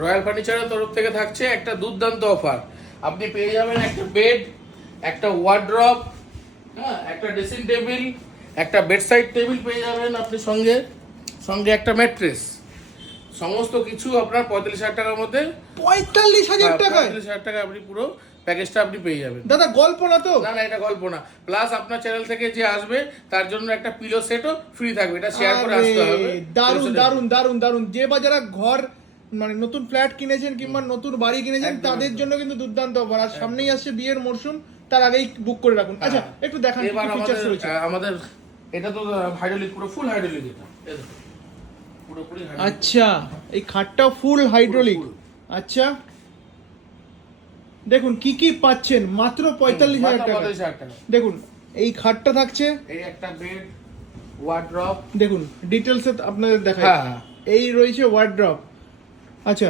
Royal ফার্নিচারের তরফ থেকে থাকছে একটা দুর্দান্ত অফার। আপনি পেয়ে যাবেন একটা বেড, একটা ওয়ার্ড্রপ, হ্যাঁ, একটা ড্রেসিং টেবিল, একটা বেডসাইড টেবিল পেয়ে যাবেন আপনি, সঙ্গে সঙ্গে একটা ম্যাট্রেস। সমস্ত কিছু আপনার 45,000 টাকার মধ্যে। 45,000 টাকায়? 45,000 টাকা আপনি পুরো প্যাকেজটা আপনি পেয়ে যাবেন। দাদা গল্প না তো? না না, এটা গল্প না। প্লাস আপনার চ্যানেল থেকে যে আসবে তার জন্য একটা পিলো সেটও ফ্রি থাকবে, এটা শেয়ার করে আসতে হবে। দারুন দারুন দারুন দারুন। যে বা যারা ঘর মানে নতুন ফ্ল্যাট কিনেছেন কিংবা নতুন বাড়ি কিনেছেন একদম, তাদের একদম। জন্য কিন্তু দুর্দান্ত অফার। আর সামনেই আসছে বিয়ের মরশুম, তার আগেই বুক করে রাখুন। আচ্ছা একটু দেখান এবার কি ফিচারস রয়েছে। আমাদের এটা তো হাইড্রোলিক, পুরো ফুল হাইড্রোলিক এটা। এই দেখুন, পুরোপুরি hydraulic। আচ্ছা এই খাটটা ফুল হাইড্রোলিক। full। আচ্ছা দেখুন কি কি পাচ্ছেন মাত্র 45,000 টাকা। 45,000 টাকা। দেখুন এই খাটটা থাকছে, এই একটা বেড, ওয়ার্ড্রপ। দেখুন ডিটেলসে আপনাদের দেখাই। হ্যাঁ, হ্যাঁ। এই রয়েছে ওয়ার্ড্রপ। আচ্ছা